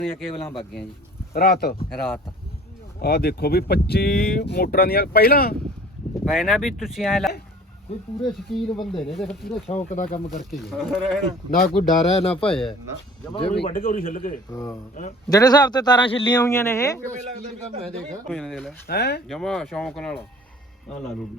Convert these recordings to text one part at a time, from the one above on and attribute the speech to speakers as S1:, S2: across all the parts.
S1: ਕੇਬਲਾਂ ਵਗ ਗਈਆਂ ਜੀ
S2: ਰਾਤ ਆ ਦੇਖੋ ਵੀ 25 ਮੋਟਰਾਂ ਦੀਆਂ ਪਹਿਲਾਂ
S1: ਪੈਣਾ ਵੀ ਤੁਸੀਂ ਐ
S3: ਕੋਈ ਪੂਰੇ ਸ਼ਕੀਨ ਬੰਦੇ ਨੇ ਦੇਖ ਪੂਰੇ ਸ਼ੌਕ ਦਾ ਕੰਮ ਕਰਕੇ ਗਏ ਨਾ ਕੋਈ ਡਰ ਹੈ ਨਾ ਭੈ ਹੈ
S4: ਜਮਾ ਉਹੀ ਵੱਢ ਕੇ ਉਰੀ ਛਿੱਲ ਕੇ
S3: ਹਾਂ
S5: ਜਿਹੜੇ ਹਿਸਾਬ ਤੇ ਤਾਰਾਂ ਛਿੱਲੀਆਂ ਹੋਈਆਂ ਨੇ ਇਹ
S3: ਮੈਂ ਦੇਖ
S2: ਹੈ
S6: ਜਮਾ ਸ਼ੌਂਕ ਨਾਲ
S4: ਆ ਲਾ ਲਓ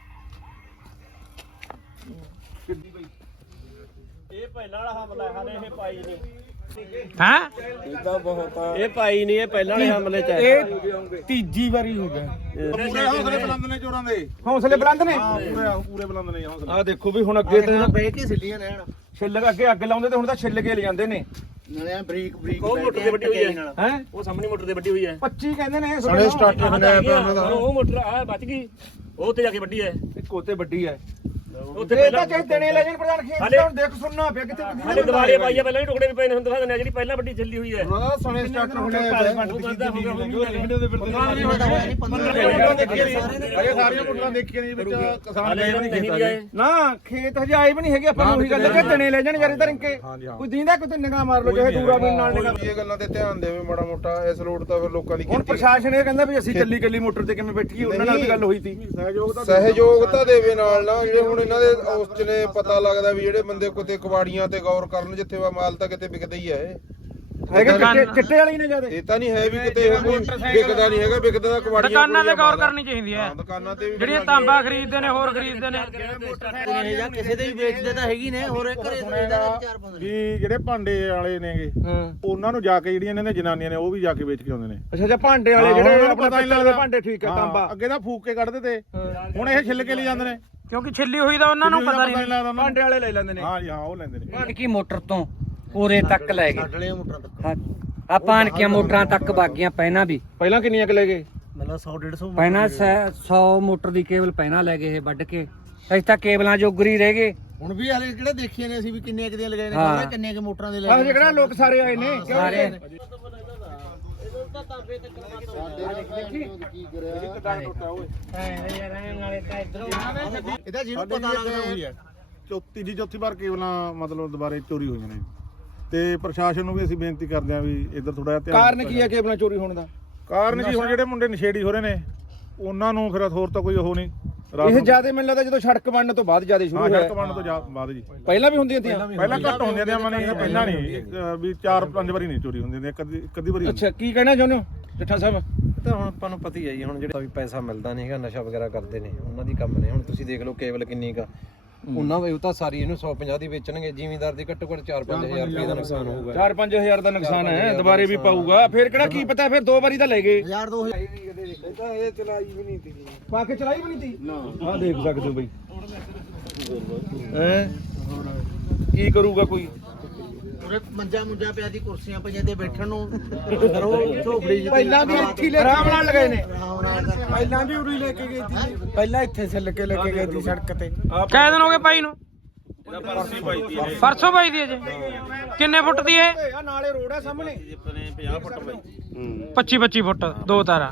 S4: ਇਹ ਪਹਿਲਾਂ ਵਾਲਾ ਹਮਲਾ ਹਾਲੇ ਇਹ ਪਾਈ ਨਹੀਂ
S5: ਹਾਂ
S4: ਇਹ ਪਾਈ ਨਹੀਂ ਇਹ ਪਹਿਲਾਂ ਵਾਲੇ ਹਮਲੇ ਚ
S2: ਇਹ ਤੀਜੀ ਵਾਰੀ ਹੋ ਗਿਆ
S6: ਪੂਰੇ ਹੌਸਲੇ ਬੁਲੰਦ ਨੇ ਚੋਰਾਂ ਦੇ
S2: ਹੌਸਲੇ ਬੁਲੰਦ ਨੇ
S6: ਪੂਰੇ ਬੁਲੰਦ ਨੇ ਹੌਸਲੇ
S2: ਆ ਦੇਖੋ ਵੀ ਹੁਣ ਅੱਗੇ ਤੇ
S3: ਬਹਿ ਕੇ ਸਿੱਲੀਆਂ ਰਹਿਣ
S2: ਛਿੱਲ ਅੱਗੇ ਅੱਗ ਲਾਉਂਦੇ ਤੇ ਹੁਣ ਤਾਂ ਛਿੱਲ ਕੇ ਲੈ ਜਾਂਦੇ ਨੇ
S3: ਨਾਲੇ ਬਰੀਕ ਬਰੀਕ
S4: ਉਹ ਮੋਟਰ ਤੇ ਵੱਡੀ ਹੋਈ ਹੈ
S2: ਹੈ
S4: ਉਹ ਸਾਹਮਣੇ ਮੋਟਰ ਤੇ ਵੱਡੀ ਹੋਈ ਹੈ
S2: 25 ਕਹਿੰਦੇ ਨੇ
S3: ਸਾਡੇ ਸਟਾਰਟਰ ਬਣਾਇਆ ਪਿਆ ਉਹਨਾਂ ਦਾ
S4: ਉਹ ਮੋਟਰ ਆ ਬਚ ਗਈ ਉਹ ਤੇ ਜਾ ਕੇ ਵੱਡੀ ਹੈ
S2: ਇੱਕ ਉੱਤੇ ਵੱਡੀ ਹੈ
S4: ਉੱਥੇ
S2: ਇਹ ਤਾਂ
S4: ਪਹਿਲਾਂ
S2: ਚਾਹੇ ਦਿਨੇ ਲੈ ਜਾਣ ਪ੍ਰਧਾਨ ਖੇਤ
S4: ਹਾਲੇ-
S2: ਹੁਣ ਦੇਖ ਸੁਣਨਾ ਪਿਆ ਕਿੱਥੇ
S4: ਹਾਲੇ ਦੁਬਾਰੇ ਪਾਈ ਆ ਪਹਿਲਾਂ ਵੀ ਟੁਕੜੇ ਵੀ ਪਏ ਨੇ ਹੁਣ ਦਿਖਾ ਦਿੰਦੇ ਆ ਜਿਹੜੀ ਪਹਿਲਾਂ ਵੱਡੀ ਚੱਲੀ ਹੋਈ ਹੈ
S3: ਉਹਨਾਂ ਦਾ ਸਣੇ ਸਟਾਰਟਰ ਬਣਾਇਆ ਪਿਆ
S4: ਉਹ ਬੰਦਾ ਹੋ ਗਿਆ
S6: ਅਰੇ ਸਾਰੀਆਂ ਮੋਟਰਾਂ ਦੇਖੀਆਂ ਨੇ ਵਿੱਚ ਕਿਸਾਨ
S4: ਹਾਲੇ
S6: ਗਏ
S4: ਨਹੀਂ ਵੀ ਆਏ
S2: ਨਾ ਖੇਤ ਹਜੇ ਆਏ ਵੀ ਨਹੀਂ ਹੈਗੇ ਆਪਾਂ ਨੂੰ ਉਹੀ ਗੱਲ ਹੈ ਕਿ ਦਿਨੇ ਲੈ ਜਾਣ ਯਾਰ ਇਧਰ ਇੰਕੇ ਕੋਈ ਦੀਂਦਾ ਕੋਈ ਨਿਗਾਹ ਮਾਰ ਲੋ ਚਾਹੇ ਦੂਰਾ ਵੀ ਨਾਲ ਨਿਗਾਹ
S6: ਇਹ ਗੱਲਾਂ ਤੇ ਧਿਆਨ ਦੇਵੇ ਮਾੜਾ ਮੋਟਾ ਇਸ ਰੋਡ ਤਾਂ ਫਿਰ ਲੋਕਾਂ ਦੀ
S2: ਹੁਣ ਪ੍ਰਸ਼ਾਸਨ ਇਹ ਕਹਿੰਦਾ ਵੀ ਅਸੀਂ ਕੱਲੀ ਕੱਲੀ ਮੋਟਰ ਤੇ ਕਿਵੇਂ ਬੈਠੀਏ ਉਹਨਾਂ ਨਾਲ ਵੀ ਗੱਲ ਹੋਈ ਸੀ
S6: ਸਹਿਯੋਗਤਾ ਦੇਵੇ ਨਾਲ ਨਾ ਜਿਹੜੇ ਹੁਣ ਇਹਨਾਂ ਦੇ ਉਸ ਚ ਨੇ ਪਤਾ ਲੱਗਦਾ ਵੀ ਜਿਹੜੇ ਬੰਦੇ ਕਿਤੇ ਕਬਾੜੀਆਂ ਤੇ ਗੌਰ ਕਰਨ ਜਿੱਥੇ ਵਾ ਮਾਲ ਤਾਂ ਕਿਤੇ ਵਿਕਦਾ ਹੀ ਹੈ
S2: ਹੈਗੇ ਚਿੱਟੇ ਵਾਲੀ ਨੇ ਜਿਆਦਾ
S6: ਇਹ ਤਾਂ ਨਹੀਂ ਹੈ ਵੀ ਕਿਤੇ ਇਹ ਕੋਈ ਵਿਕਦਾ ਨਹੀਂ ਹੈਗਾ ਵਿਕਦਾ ਤਾਂ ਕਬਾੜੀਆਂ
S5: ਦੁਕਾਨਾਂ ਤੇ ਗੌਰ ਕਰਨੀ ਚਾਹੀਦੀ ਹੈ
S6: ਹਾਂ, ਦੁਕਾਨਾਂ ਤੇ ਵੀ
S5: ਜਿਹੜੀਆਂ ਤਾਂਬਾ ਖਰੀਦਦੇ ਨੇ ਹੋਰ ਖਰੀਦਦੇ ਨੇ
S3: ਜਾਂ ਕਿਸੇ ਦੇ ਵੀ ਵੇਚਦੇ ਤਾਂ ਹੈਗੀ ਨੇ ਹੋਰ ਘਰੇ ਚਾਰ ਪੰਜ
S7: ਵੀ ਜਿਹੜੇ ਭਾਂਡੇ ਵਾਲੇ ਨੇਗੇ ਉਹਨਾਂ ਨੂੰ ਜਾ ਕੇ ਜਿਹੜੀਆਂ ਇਹਨਾਂ ਦੀਆਂ ਜਨਾਨੀਆਂ ਨੇ ਉਹ ਵੀ ਜਾ ਕੇ ਵੇਚ ਕੇ ਆਉਂਦੇ ਨੇ
S2: ਅੱਛਾ ਅੱਛਾ ਭਾਂਡੇ ਵਾਲੇ ਜਿਹੜੇ ਆਪਣੇ
S7: ਪਤਾ ਹੀ
S2: ਪਿੱਤਲ ਦੇ ਭਾਂਡੇ ਠੀਕ ਹੈ
S7: ਹਾਂ,
S2: ਤਾਂਬਾ
S7: ਅੱਗੇ ਤਾਂ ਫੂਕ ਕੇ ਕੱਢਦੇ ਤੇ ਹੁਣ ਇਹ ਛਿੱਲ ਕੇ ਲੈ ਜਾਂਦੇ ਨੇ
S5: ਕਿਉਂਕਿ ਛਿੱਲੀ ਹੋਈ ਦਾ ਉਹਨਾਂ ਨੂੰ ਪਤਾ ਨਹੀਂ
S7: ਲੱਗਦਾ ਉਹਨਾਂ ਨੂੰ।
S2: ਭਾਂਡੇ ਵਾਲੇ ਲੈ ਲੈਂਦੇ ਨੇ
S7: ਹਾਂ ਜੀ ਹਾਂ ਉਹ ਲੈਂਦੇ ਨੇ
S1: ਕੀ ਮੋਟਰ ਤੋਂ ਪੂਰੇ ਤੱਕ ਲੈ ਗਏ
S3: ਛੱਡਲੀਆਂ ਮੋਟਰਾਂ ਤੱਕ
S1: ਹਾਂ, ਆਪਾਂ ਅਣਕੀਆਂ ਮੋਟਰਾਂ ਤੱਕ ਵਗ ਗਈਆਂ ਪਹਿਲਾਂ ਵੀ
S2: ਪਹਿਲਾਂ ਕਿੰਨੀਆਂ ਕ ਲੈ ਗਏ
S3: ਮਤਲਬ 100 150
S1: ਪਹਿਲਾਂ 100 ਮੋਟਰ ਦੀ ਕੇਬਲ ਪਹਿਲਾਂ ਲੈ ਗਏ ਇਹ ਵੱਢ ਕੇ ਅਸੀਂ ਤਾਂ ਕੇਬਲਾਂ ਜੋਗਰੀ ਰਹਿ ਗਏ
S3: ਹੁਣ ਵੀ ਹਾਲੇ ਜਿਹੜੇ ਦੇਖੀਆਂ ਨੇ ਅਸੀਂ ਵੀ ਕਿੰਨੇ ਕਿਦੀਆਂ ਲਗਾਏ ਨੇ
S1: ਹਾਂ।
S3: ਕਿੰਨੇ ਕਿ ਮੋਟਰਾਂ ਦੇ
S2: ਆਹ ਜਿਹੜਾ ਲੋਕ ਸਾਰੇ ਆਏ ਨੇ
S1: ਸਾਰੇ
S3: ਇਹਦਾ ਜਿਹਨੂੰ ਪਤਾ ਲੱਗਦਾ ਉਹੀ ਹੈ
S7: ਚੌਥੀ ਵਾਰ ਕੇਬਲਾਂ ਮਤਲਬ ਦੁਬਾਰੇ ਚੋਰੀ ਹੋਈਆਂ ਨੇ ਤੇ ਪ੍ਰਸ਼ਾਸਨ ਨੂੰ ਵੀ ਅਸੀਂ ਬੇਨਤੀ ਕਰਦੇ ਹਾਂ ਵੀ ਇੱਧਰ ਥੋੜਾ ਜਿਹਾ ਧਿਆਨ
S2: ਕਾਰਨ ਕੀ ਹੈ ਕੇਬਲਾਂ ਚੋਰੀ ਹੋਣ ਦਾ
S7: ਕਾਰਨ ਜੀ ਹੁਣ ਜਿਹੜੇ ਮੁੰਡੇ ਨਸ਼ੇੜੀ ਹੋ ਰਹੇ ਨੇ ਉਹਨਾਂ ਨੂੰ ਫਿਰ ਹੋਰ ਤਾਂ ਕੋਈ ਉਹ ਨਹੀਂ
S2: ਇਹ ਜਿਆਦਾ ਮੈਨੂੰ ਲੱਗਦਾ ਜਦੋਂ ਸੜਕ ਬਣਨ ਤੋਂ ਬਾਅਦ ਜਿਆਦਾ ਸ਼ੁਰੂ
S7: ਹਾਂ
S2: ਹੋਇਆ
S7: ਸੜਕ ਬਣਨ ਤੋਂ ਬਾਅਦ ਜੀ
S2: ਪਹਿਲਾਂ ਵੀ ਹੁੰਦੀਆਂ ਤੀਆਂ
S7: ਪਹਿਲਾਂ ਘੱਟ ਹੁੰਦੀਆਂ ਨੇ ਮਨੇ ਪਹਿਲਾਂ ਨਹੀਂ ਵੀ 4-5 ਵਾਰੀ ਨਹੀਂ ਚੋਰੀ ਹੁੰਦੀਆਂ ਨੇ ਕਦੀ ਵਾਰੀ
S2: ਅੱਛਾ ਕੀ ਕਹਿਣਾ ਚਾਹੁੰਦੇ ਹੋ ਜੱਠਾ ਸਾਹਿਬ
S8: ਤਾਂ ਹੁਣ ਆਪਾਂ ਨੂੰ ਪਤਾ ਹੀ ਹੈ ਜੀ ਹੁਣ ਜਿਹੜਾ ਵੀ ਪੈਸਾ ਮਿਲਦਾ ਨਹੀਂ ਹੈਗਾ ਨਸ਼ਾ ਵਗੈਰਾ ਕਰਦੇ ਨੇ ਉਹਨਾਂ ਦੀ ਕੰਮ ਨੇ ਹੁਣ ਤੁਸੀਂ ਦੇਖ ਲਓ ਕੇਵਲ ਕਿੰਨੀ ਕਾ ਉਹਨਾਂ ਵੇ ਉਹ ਤਾਂ ਸਾਰੀ ਇਹਨੂੰ 150 ਦੀ ਵੇਚਣਗੇ ਜ਼ਿਮੀਂਦਾਰ ਦੀ ਘੱਟੋ ਘੱਟ 4-5000 ਰੁਪਏ ਦਾ ਨੁਕਸਾਨ ਹੋਊਗਾ
S2: 4-5000 ਦਾ ਨੁਕਸਾਨ ਹੈ ਦੁਬਾਰੇ ਵੀ ਪਾਊਗਾ ਫਿਰ ਕਿਹੜਾ ਕੀ ਪਤਾ ਫਿਰ ਦੋ ਵਾਰੀ ਤਾਂ ਲੈ ਗਏ
S3: 1000 2000
S2: ਇਹ ਚਲਾਈ ਵੀ ਨਹੀਂ ਤੀ ਪਾ ਕੇ ਚਲਾਈ ਵੀ ਨਹੀਂ ਤੀ ਨਾ ਆਹ ਦੇਖ ਸਕਦੇ ਹੋ ਬਈ ਹੈ ਕੀ ਕਰੂਗਾ ਕੋਈ
S3: ਉਰੇ ਮੰਜਾ ਮੁੰਜਾ ਪਿਆ ਦੀ ਕੁਰਸੀਆਂ ਪਈਆਂ ਤੇ ਬੈਠਣ ਨੂੰ ਕਰੋ ਝੋਪੜੀ ਜਿਹੀ
S2: ਪਹਿਲਾਂ ਵੀ ਇੱਥੇ ਲੈ ਆਰਾਮ ਨਾਲ ਲਗਾਏ ਨੇ
S3: ਆਰਾਮ ਨਾਲ ਕਰਕੇ
S2: ਪਹਿਲਾਂ ਵੀ ਉਰੀ ਲੈ ਕੇ ਗਈ ਸੀ ਪਹਿਲਾਂ ਇੱਥੇ ਛੱਲ ਕੇ ਲੈ ਕੇ ਗਈ ਸੀ ਸੜਕ ਤੇ
S5: ਕਿੰਨੇ ਦਿਨ ਹੋ ਗਏ ਪਾਈ ਨੂੰ ਪਰਸੋਂ ਪਾਈ ਦੀ ਅਜੇ ਕਿੰਨੇ ਫੁੱਟ ਦੀ ਹੈ
S2: ਆ ਨਾਲੇ ਰੋਡ ਆ ਸਾਹਮਣੇ
S5: 25 ਫੁੱਟ ਦੋ ਤਾਰਾਂ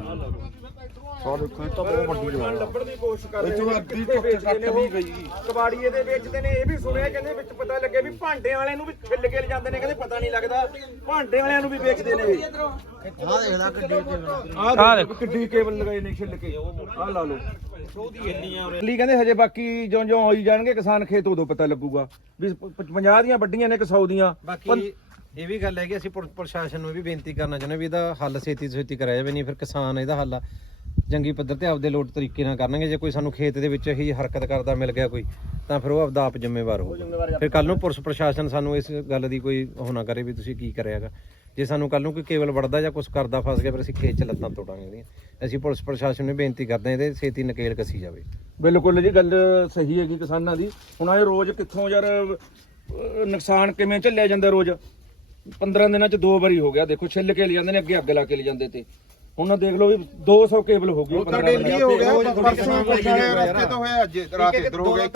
S2: ਲੱਭਣ ਦੀ ਕੋਸ਼ਿਸ਼ ਕਰ ਰਹੇ ਨੇ ਅੱਧੀ ਟੁੱਟ ਵੀ ਗਈ ਕਬਾੜੀਏ ਦੇ ਵੇਚਦੇ ਨੇ ਇਹ ਵੀ ਸੁਣਿਆ ਕਹਿੰਦੇ ਵਿੱਚ ਪਤਾ ਲੱਗਿਆ ਵੀ ਭਾਂਡੇ ਵਾਲਿਆਂ ਨੂੰ ਵੀ ਛਿੱਲ ਕੇ ਲੈ ਜਾਂਦੇ ਨੇ ਕਹਿੰਦੇ ਪਤਾ ਨਹੀਂ ਲੱਗਦਾ ਭਾਂਡੇ ਵਾਲਿਆਂ ਨੂੰ ਵੀ ਵੇਚਦੇ ਨੇ
S3: ਆਹ ਦੇਖ ਲੈ ਗੱਡੀ ਤੇ
S2: ਆਹ ਦੇਖੋ ਕਿੱਡੀ ਕੇਬਲ ਲਗਾਈ ਨੇ ਛਿੱਲ ਕੇ ਆਹ ਲਾ ਲਓ ਲਈ ਕਹਿੰਦੇ ਹਜੇ ਬਾਕੀ ਜਿਉਂ ਹੋਈ ਜਾਣਗੇ ਕਿਸਾਨ ਖੇਤ ਉਦੋਂ ਪਤਾ ਲੱਗੂਗਾ ਵੀ 50 ਦੀਆਂ ਵੱਡੀਆਂ ਨੇ ਕਿ 100 ਦੀਆਂ
S8: ਬਾਕੀ ਇਹ ਵੀ ਗੱਲ ਹੈ ਕਿ ਅਸੀਂ ਪ੍ਰਸ਼ਾਸਨ ਨੂੰ ਵੀ ਬੇਨਤੀ ਕਰਨਾ ਚਾਹੁੰਦੇ ਵੀ ਇਹਦਾ ਹੱਲ ਛੇਤੀ ਕਰਾਇਆ ਜਾਵੇ ਨਹੀਂ ਫਿਰ ਕਿਸਾਨ ਇਹਦਾ ਹੱਲ ਜੰਗੀ ਪੱਧਰ ਤੇ ਆਪਦੇ ਲੋੜ ਤਰੀਕੇ ਨਾਲ ਕਰਨਗੇ ਜੇ ਕੋਈ ਸਾਨੂੰ ਖੇਤ ਦੇ ਵਿੱਚ ਇਹੀ ਹਰਕਤ ਕਰਦਾ ਮਿਲ ਗਿਆ ਕੋਈ ਤਾਂ ਫਿਰ ਉਹ ਆਪਦਾ ਆਪ ਜ਼ਿੰਮੇਵਾਰ ਹੋਊਗਾ ਫਿਰ ਕੱਲ ਨੂੰ ਪੁਲਿਸ ਪ੍ਰਸ਼ਾਸਨ ਸਾਨੂੰ ਇਸ ਗੱਲ ਦੀ ਕੋਈ ਉਹ ਨਾ ਕਰੇ ਵੀ ਤੁਸੀਂ ਕੀ ਕਰਿਆਗਾ ਜੇ ਸਾਨੂੰ ਕੱਲ ਨੂੰ ਕੋਈ ਕੇਵਲ ਵੜਦਾ ਜਾਂ ਕੁਝ ਕਰਦਾ ਫਸ ਗਿਆ ਫਿਰ ਅਸੀਂ ਖੇਤ 'ਚ ਲੱਤਾਂ ਤੋੜਾਂਗੇ ਇਹਦੀਆਂ ਅਸੀਂ ਪੁਲਿਸ ਪ੍ਰਸ਼ਾਸਨ ਨੂੰ ਬੇਨਤੀ ਕਰਦੇ ਹਾਂ ਇਹਦੇ ਛੇਤੀ ਨਕੇਲ ਕੱਸੀ ਜਾਵੇ
S2: ਬਿਲਕੁਲ ਜੀ ਗੱਲ ਸਹੀ ਹੈਗੀ ਕਿਸਾਨਾਂ ਦੀ ਹੁਣ ਇਹ ਰੋਜ਼ ਕਿੱਥੋਂ ਯਾਰ ਨੁਕਸਾਨ ਕਿਵੇਂ ਝੱਲਿਆ ਜਾਂਦਾ ਰੋਜ਼ 15 ਦਿਨਾਂ 'ਚ 2 ਵਾਰੀ ਹੋ ਗਿਆ ਦੇਖੋ ਛਿੱਲ ਕੇ ਲੈ ਜਾਂਦੇ ਨੇ ਅੱਗੇ ਅੱਗ ਲਾ ਕੇ ਲੈ ਜਾਂਦੇ ਤੇ ਹੁਣ ਦੇਖ ਲਓ ਵੀ 200 ਕੇਬਲ ਹੋ ਗਈ
S6: ਉਹ ਤਾਂ ਡੇਲੀ ਹੋ ਗਿਆ ਪਰਸੋਂ ਰਸਤੇ ਤੋਂ ਹੋਇਆ ਅੱਜ ਰਾਤ ਇੱਧਰ ਹੋ ਗਿਆ